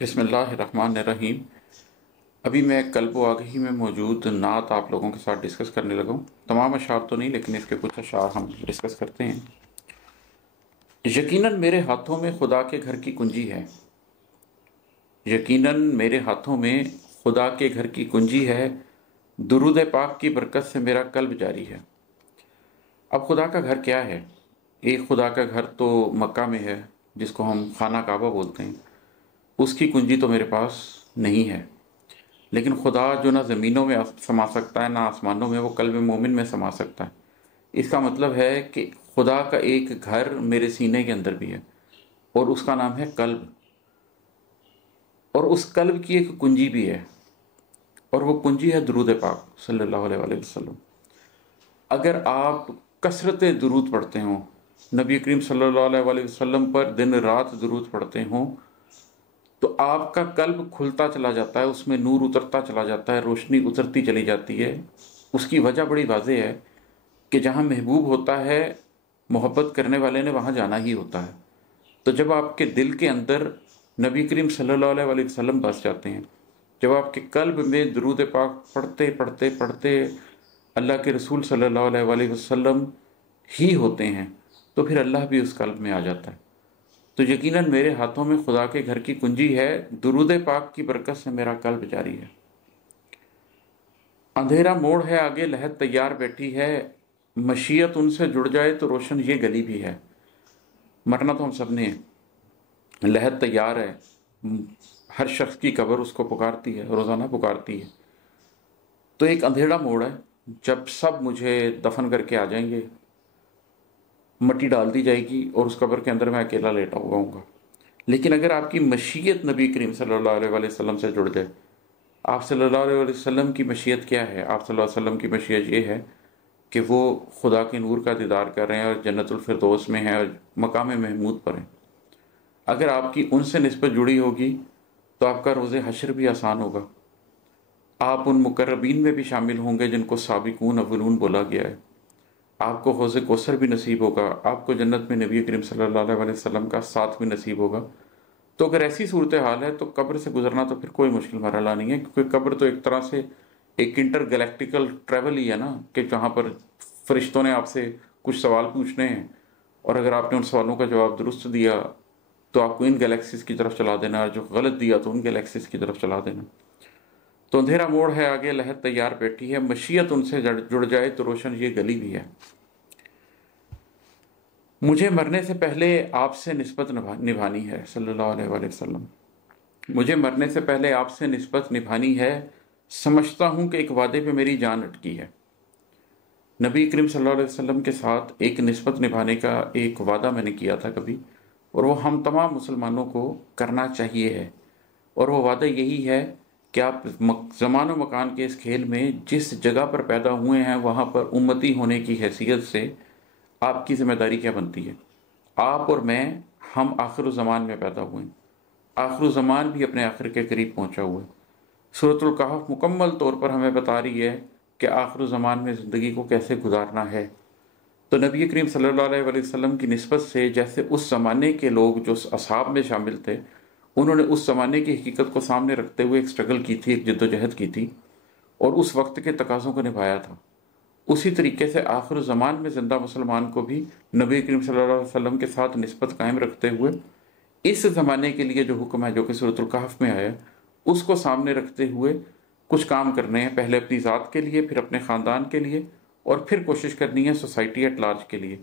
बिस्मिल्लाहिर्रहमानिर्रहीम। अभी मैं कल्ब व आगही में मौजूद नात आप लोगों के साथ डिस्कस करने लगा हूँ। तमाम अशार तो नहीं, लेकिन इसके कुछ अशार हम डिस्कस करते हैं। यकीनन मेरे हाथों में खुदा के घर की कुंजी है। यकीनन मेरे हाथों में खुदा के घर की कुंजी है। दुरूद पाक की बरकत से मेरा कल्ब जारी है। अब खुदा का घर क्या है? एक खुदा का घर तो मक्का में है, जिसको हम खाना काबा बोलते हैं। उसकी कुंजी तो मेरे पास नहीं है। लेकिन खुदा जो ना ज़मीनों में समा सकता है, ना आसमानों में, वो कल्ब मोमिन में समा सकता है। इसका मतलब है कि खुदा का एक घर मेरे सीने के अंदर भी है, और उसका नाम है कल्ब। और उस कल्ब की एक कुंजी भी है, और वो कुंजी है दुरूद पाक सल्लल्लाहु अलैहि वसल्लम। अगर आप कसरत दुरूद पढ़ते हो, नबी करीम सल्लल्लाहु अलैहि वसल्लम पर दिन रात दुरूद पढ़ते हो, तो आपका कल्ब खुलता चला जाता है, उसमें नूर उतरता चला जाता है, रोशनी उतरती चली जाती है। उसकी वजह बड़ी वाज़ेह है कि जहाँ महबूब होता है, मोहब्बत करने वाले ने वहाँ जाना ही होता है। तो जब आपके दिल के अंदर नबी करीम सल्लल्लाहु अलैहि वसल्लम बस जाते हैं, जब आपके कल्ब में दुरूद पाक पढ़ते पढ़ते पढ़ते अल्लाह के रसूल सल्लल्लाहु अलैहि वसल्लम ही होते हैं, तो फिर अल्लाह भी उस कल्ब में आ जाता है। तो यकीनन मेरे हाथों में खुदा के घर की कुंजी है। दुरूद पाक की बरकत से मेरा कल्ब जारी है। अंधेरा मोड़ है आगे, लहर तैयार बैठी है। मशीयत उनसे जुड़ जाए तो रोशन ये गली भी है। मरना तो हम सब ने है। लहर तैयार है। हर शख्स की कब्र उसको पुकारती है, रोज़ाना पुकारती है। तो एक अंधेरा मोड़ है, जब सब मुझे दफन करके आ जाएंगे, मट्टी डाल दी जाएगी और उस कब्र के अंदर मैं अकेला लेटा हुआ हूँगा। लेकिन अगर आपकी मशीयत नबी करीम सल्लल्लाहु अलैहि वसल्लम से जुड़ जाए, आप सल्लल्लाहु अलैहि वसल्लम की मशीयत क्या है? आप सल्लल्लाहु अलैहि वसल्लम की मशीयत ये है कि वो खुदा के नूर का दीदार कर रहे हैं और जन्नतुल फिरदौस में हैं और मकाम महमूद पर हैं। अगर आपकी उनसे निस्बत जुड़ी होगी, तो आपका रोज़े हश्र भी आसान होगा। आप उन मुकर्रबीन में भी शामिल होंगे जिनको साबिकून अव्वलून बोला गया है। आपको हौज़ कौसर भी नसीब होगा। आपको जन्नत में नबी करीम सल्लल्लाहु अलैहि वसल्लम का साथ भी नसीब होगा। तो अगर ऐसी सूरत हाल है, तो कब्र से गुजरना तो फिर कोई मुश्किल मरहला नहीं है, क्योंकि कब्र तो एक तरह से एक इंटर गैलेक्टिकल ट्रैवल ही है ना, कि जहाँ पर फरिश्तों ने आपसे कुछ सवाल पूछने हैं, और अगर आपने उन सवालों का जवाब दुरुस्त दिया तो आपको इन गैलेक्सीज की तरफ चला देना, और जो गलत दिया तो उन गैलेक्सीज की तरफ चला देना। तो अंधेरा मोड़ है आगे, लहर तैयार बैठी है। मशीयत उनसे जुड़ जाए तो रोशन ये गली भी है। मुझे मरने से पहले आपसे निस्बत निभानी है सल्लल्लाहु अलैहि वसल्लम। मुझे मरने से पहले आपसे निस्बत निभानी है। समझता हूँ कि एक वादे पे मेरी जान अटकी है। नबी करीम सल्लल्लाहु अलैहि वसल्लम के साथ एक निस्बत निभाने का एक वादा मैंने किया था कभी, और वो हम तमाम मुसलमानों को करना चाहिए है। और वो वादा यही है कि आप ज़मान व मकान के इस खेल में जिस जगह पर पैदा हुए हैं, वहाँ पर उम्मती होने की हैसियत से आपकी ज़िम्मेदारी क्या बनती है। आप और मैं, हम आखिर ज़मान में पैदा हुए हैं। आखिर ज़मान भी अपने आखिर के करीब पहुँचा हुआ है। सूरतुल कहफ मुकम्मल तौर पर हमें बता रही है कि आखिर ज़मान में ज़िंदगी को कैसे गुजारना है। तो नबी करीम सल्लल्लाहु अलैहि वसल्लम की निस्बत से, जैसे उस ज़माने के लोग जो असहाब में शामिल थे, उन्होंने उस ज़माने की हकीकत को सामने रखते हुए एक स्ट्रगल की थी, एक जद्दोजहद की थी, और उस वक्त के तकाज़ों को निभाया था। उसी तरीके से आखिर ज़मान में ज़िंदा मुसलमान को भी नबी करीम सल्लल्लाहु अलैहि वसल्लम के साथ निस्बत कायम रखते हुए इस ज़माने के लिए जो हुक्म है, जो कि सूरतुल कहफ में आया, उसको सामने रखते हुए कुछ काम करने हैं। पहले अपनी ज़ात के लिए, फिर अपने ख़ानदान के लिए, और फिर कोशिश करनी है सोसाइटी एट लार्ज के लिए।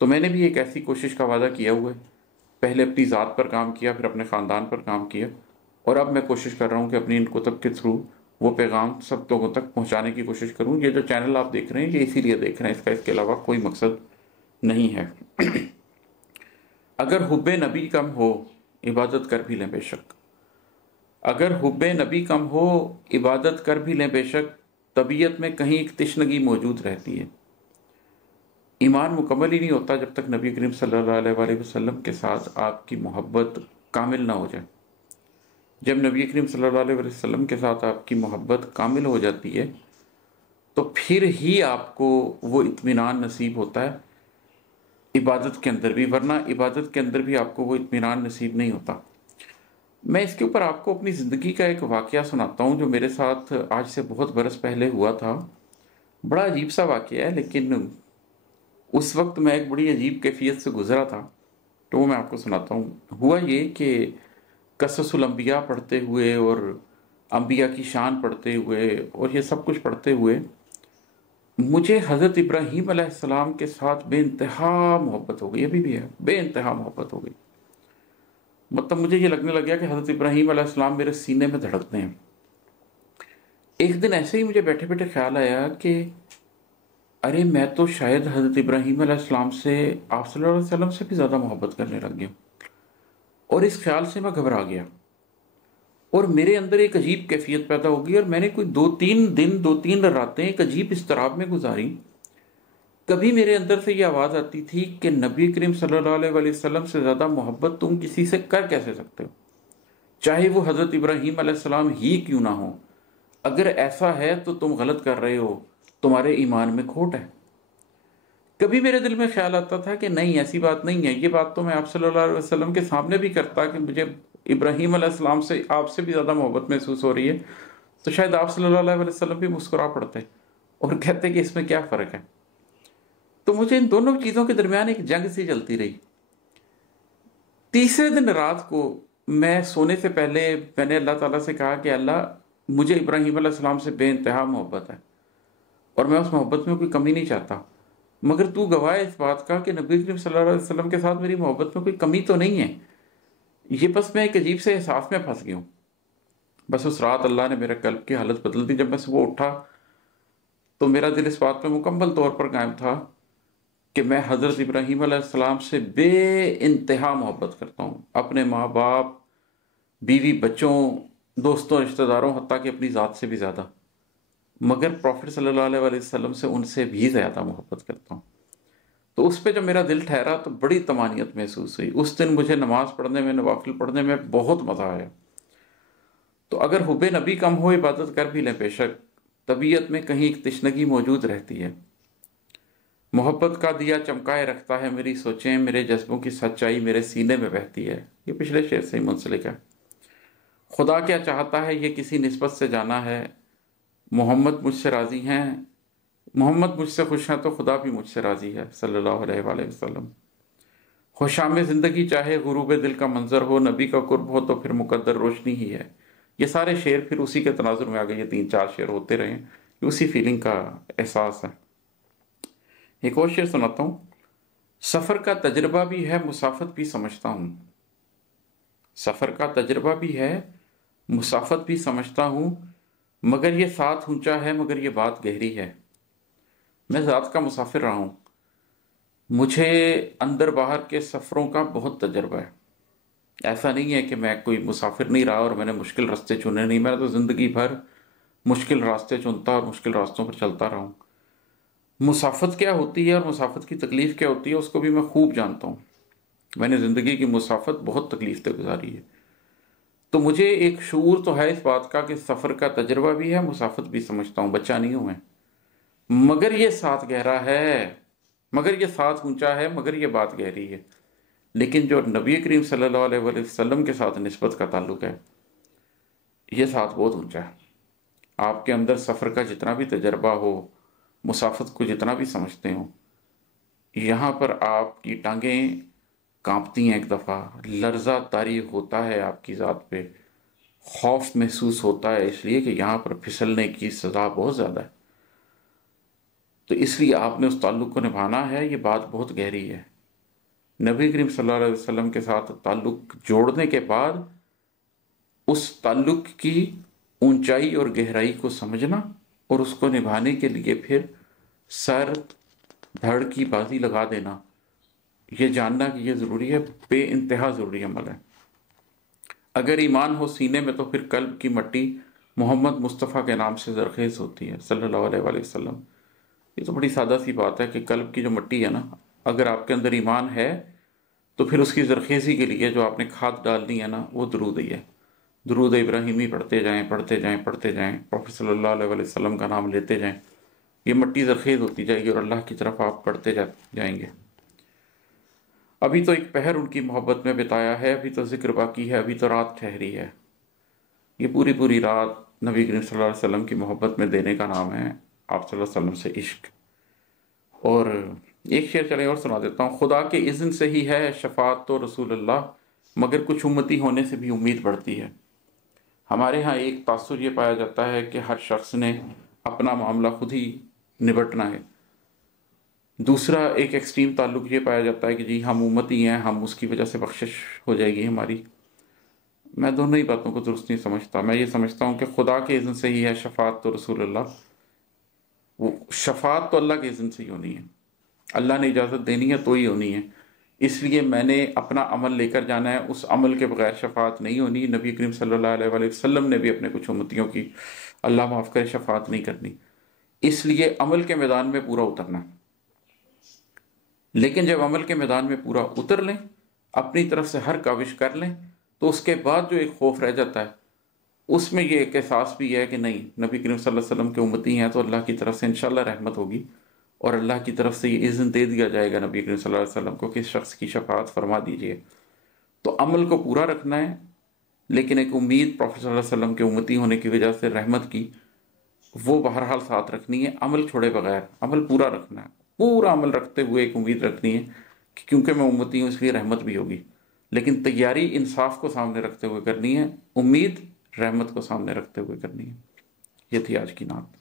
तो मैंने भी एक ऐसी कोशिश का वादा किया हुआ है। पहले अपनी ज़ात पर काम किया, फिर अपने ख़ानदान पर काम किया, और अब मैं कोशिश कर रहा हूँ कि अपनी इन कुतब के थ्रू वो पैगाम सब लोगों तक पहुँचाने की कोशिश करूँ। ये जो चैनल आप देख रहे हैं, ये इसीलिए देख रहे हैं, इसके अलावा कोई मकसद नहीं है। अगर हुब्बे नबी कम हो, इबादत कर भी लें बेशक। अगर हुब्बे नबी कम हो, इबादत कर भी लें बेशक। तबीयत में कहीं एक तिश्नगी मौजूद रहती है। ईमान मुकम्मल ही नहीं होता जब तक नबी करीम सल्लल्लाहु अलैहि वसल्लम के साथ आपकी मोहब्बत कामिल ना हो जाए। जब नबी करीम सल्लल्लाहु अलैहि वसल्लम के साथ आपकी मोहब्बत कामिल हो जाती है, तो फिर ही आपको वो इत्मीनान नसीब होता है इबादत के अंदर भी, वरना इबादत के अंदर भी आपको वो इत्मीनान नसीब नहीं होता। मैं इसके ऊपर आपको अपनी ज़िंदगी का एक वाक़या सुनाता हूँ जो मेरे साथ आज से बहुत बरस पहले हुआ था। बड़ा अजीब-सा वाक़या है, लेकिन उस वक़्त मैं एक बड़ी अजीब कैफ़ियत से गुज़रा था, तो वो मैं आपको सुनाता हूँ। हुआ ये कि क़ससुल अंबिया पढ़ते हुए और अंबिया की शान पढ़ते हुए और ये सब कुछ पढ़ते हुए मुझे हज़रत इब्राहीम अलैहिस्सलाम के साथ बेइंतहा मोहब्बत हो गई, अभी भी है, बेइंतहा मोहब्बत हो गई। मतलब मुझे ये लगने लग गया कि हज़रत इब्राहीम अलैहिस्सलाम मेरे सीने में धड़कते हैं। एक दिन ऐसे ही मुझे बैठे-बैठे ख़्याल आया कि अरे! मैं तो शायद हज़रत इब्राहीम अलैहिस्सलाम से आप सल्लल्लाहु अलैहि वसल्लम से भी ज़्यादा मोहब्बत करने लग गया हूँ। और इस ख़्याल से मैं घबरा गया और मेरे अंदर एक अजीब कैफ़ियत पैदा हो गई और मैंने कोई 2-3 दिन, 2-3 रातें एक अजीब इज़्तिराब में गुज़ारी। कभी मेरे अंदर से ये आवाज़ आती थी कि नबी करीम सल्लल्लाहु अलैहि वसल्लम से ज़्यादा मोहब्बत तुम किसी से कर कैसे सकते हो? चाहे वो हज़रत इब्राहीम अलैहिस्सलाम ही क्यों ना हो। अगर ऐसा है तो तुम गलत कर रहे हो, तुम्हारे ईमान में खोट है। कभी मेरे दिल में ख्याल आता था कि नहीं, ऐसी बात नहीं है, ये बात तो मैं आप सल्लल्लाहु अलैहि वसल्लम के सामने भी करता कि मुझे इब्राहीम अलैहिस्सलाम से आपसे भी ज़्यादा मोहब्बत महसूस हो रही है, तो शायद आप सल्लल्लाहु अलैहि वसल्लम भी मुस्कुरा पड़ते और कहते कि इसमें क्या फ़र्क है। तो मुझे इन दोनों चीज़ों के दरमियान एक जंग सी चलती रही। तीसरे दिन रात को मैं सोने से पहले मैंने अल्लाह ताला से कहा कि अल्लाह, मुझे इब्राहीम अलैहिस्सलाम से बेइंतहा मोहब्बत है और मैं उस मोहब्बत में कोई कमी नहीं चाहता। मगर तू गवाह है इस बात का कि नबी करीम सल्लल्लाहु अलैहि वसल्लम के साथ मेरी मोहब्बत में कोई कमी तो नहीं है। ये बस मैं एक अजीब से एहसास में फँस गया हूँ। बस उस रात अल्लाह ने मेरे कल्ब की हालत बदल दी। जब मैं सुबह उठा तो मेरा दिल इस बात पे मुकम्मल तौर पर कायम था कि मैं हज़रत इब्राहीम अलैहिस्सलाम से बेइंतहा मोहब्बत करता हूँ। अपने माँ-बाप, बीवी, बच्चों, दोस्तों, रिश्तेदारों, हत्ता कि अपनी ज़ात से भी ज़्यादा। मगर प्रॉफ़ेट सल्लल्लाहु अलैहि वसल्लम से उनसे भी ज़्यादा मोहब्बत करता हूँ। तो उस पे जब मेरा दिल ठहरा तो बड़ी तमानियत महसूस हुई। उस दिन मुझे नमाज़ पढ़ने में, नवाफ़िल पढ़ने में बहुत मज़ा आया। तो अगर हुब्बे नबी कम हो, इबादत कर भी लें बेशक, तबीयत में कहीं एक तिश्नगी मौजूद रहती है। मोहब्बत का दिया चमकाए रखता है मेरी सोचें, मेरे जज़्बों की सच्चाई मेरे सीने में बहती है। ये पिछले शेर से ही मुंसलिक है। खुदा क्या चाहता है ये किसी निस्बत से जाना है। मोहम्मद मुझसे राज़ी हैं, मोहम्मद मुझसे खुश हैं तो खुदा भी मुझसे राज़ी है सल्लल्लाहु अलैहि वसल्लम। खुशाम ज़िंदगी चाहे गुरूब दिल का मंज़र हो, नबी का कुर्ब हो तो फिर मुकद्दर रोशनी ही है। ये सारे शेर फिर उसी के तनाजुर में आ गए। ये 3-4 शेर होते रहे, उसी फीलिंग का एहसास है। एक और शेर सुनाता हूँ। सफ़र का तजुर्बा भी है, मुसाफत भी समझता हूँ। सफ़र का तजुर्बा भी है, मुसाफत भी समझता हूँ। मगर ये साथ ऊंचा है, मगर ये बात गहरी है। मैं ज़ात का मुसाफिर रहा हूँ। मुझे अंदर बाहर के सफ़रों का बहुत तजुर्बा है। ऐसा नहीं है कि मैं कोई मुसाफिर नहीं रहा और मैंने मुश्किल रास्ते चुने नहीं। मैंने तो ज़िंदगी भर मुश्किल रास्ते चुनता और मुश्किल रास्तों पर चलता रहा हूँ। मुसाफत क्या होती है और मुसाफत की तकलीफ़ क्या होती है उसको भी मैं खूब जानता हूँ। मैंने ज़िंदगी की मुसाफत बहुत तकलीफ़ गुजारी है। तो मुझे एक शऊर तो है इस बात का कि सफ़र का तजुर्बा भी है, मुसाफत भी समझता हूँ। बच्चा नहीं हूँ मैं। मगर ये साथ गहरा है, मगर ये साथ ऊंचा है, मगर ये बात गहरी है। लेकिन जो नबी करीम सल्लल्लाहु अलैहि वसल्लम के साथ निस्बत का ताल्लुक है, ये साथ बहुत ऊंचा है। आपके अंदर सफ़र का जितना भी तजर्बा हो, मुसाफत को जितना भी समझते हो, यहाँ पर आपकी टांगें कांपती हैं। एक दफ़ा लर्ज़ा तारी होता है आपकी ज़ात पे, खौफ महसूस होता है इसलिए कि यहाँ पर फिसलने की सज़ा बहुत ज़्यादा है। तो इसलिए आपने उस ताल्लुक़ को निभाना है। ये बात बहुत गहरी है। नबी करीम सल्लल्लाहु अलैहि वसल्लम के साथ ताल्लुक़ जोड़ने के बाद उस ताल्लुक़ की ऊंचाई और गहराई को समझना और उसको निभाने के लिए फिर सर धड़ की बाजी लगा देना, ये जानना कि ये ज़रूरी है, बेइंतहा ज़रूरी अमल है। अगर ईमान हो सीने में तो फिर कल्ब की मट्टी मोहम्मद मुस्तफ़ा के नाम से ज़रख़ेज़ होती है सल्लल्लाहु अलैहि वसल्लम। ये तो बड़ी सादा सी बात है कि कल्ब की जो मिट्टी है ना, अगर आपके अंदर ईमान है तो फिर उसकी ज़रख़ेज़ी के लिए जो आपने खाद डालनी है ना, वो दुरूद ही है। दुरूद इब्राहिमी पढ़ते जाएं, पढ़ते जाएं, पढ़ते जाएं, प्रॉफेट सल्लल्लाहु अलैहि वसल्लम का नाम लेते जाएं। ये मिट्टी ज़रख़ेज़ होती जाएगी और अल्लाह की तरफ आप बढ़ते जाएंगे। अभी तो एक पहर उनकी मोहब्बत में बिताया है, अभी तो जिक्र बाकी है, अभी तो रात ठहरी है। ये पूरी पूरी रात नबी करीम सल्लल्लाहु अलैहि वसल्लम की मोहब्बत में देने का नाम है, आप सल्लल्लाहु अलैहि वसल्लम से इश्क। और एक शेर चले और सुना देता हूँ। खुदा के इज़्न से ही है शफात तो रसूलुल्लाह, मगर कुछ उम्मती होने से भी उम्मीद बढ़ती है। हमारे यहाँ एक तासुर ये पाया जाता है कि हर शख्स ने अपना मामला खुद ही निपटना है। दूसरा एक एक्सट्रीम ताल्लुक ये पाया जाता है कि जी हम उम्मती हैं, हम उसकी वजह से बख्शिश हो जाएगी हमारी। मैं दोनों ही बातों को दुरुस्त नहीं समझता। मैं ये समझता हूँ कि खुदा के इज़्न से ही है शफात तो रसूलुल्लाह। वो शफात तो अल्लाह के इज़्न से ही होनी है, अल्लाह ने इजाज़त देनी है तो ही होनी है। इसलिए मैंने अपना अमल लेकर जाना है, उस अमल के बगैर शफात नहीं होनी। नबी करीम सल्लल्लाहु अलैहि वसल्लम ने भी अपने कुछ उम्मतियों की, अल्लाह माफ़ करे, शफात नहीं करनी। इसलिए अमल के मैदान में पूरा उतरना। लेकिन जब अमल के मैदान में पूरा उतर लें, अपनी तरफ से हर काविश कर लें, तो उसके बाद जो एक खौफ रह जाता है, उसमें ये एक एहसास भी है कि नहीं, नबी करीम सल्लल्लाहु अलैहि वसल्लम के उम्मती हैं तो अल्लाह की तरफ से इंशाल्लाह रहमत होगी, और अल्लाह की तरफ से ये इज़्न दे दिया जाएगा नबी करीम सल्लल्लाहु अलैहि वसल्लम को कि इस शख्स की शफाअत फरमा दीजिए। तो अमल को पूरा रखना है, लेकिन एक उम्मीद प्रॉफेट सल्लल्लाहु अलैहि वसल्लम के उम्मती होने की वजह से रहमत की, वो बहरहाल साथ रखनी है। अमल छोड़े बगैर अमल पूरा रखना है, पूरा अमल रखते हुए एक उम्मीद रखनी है कि क्योंकि मैं उम्मती हूँ इसलिए रहमत भी होगी। लेकिन तैयारी इंसाफ को सामने रखते हुए करनी है, उम्मीद रहमत को सामने रखते हुए करनी है। ये थी आज की नात।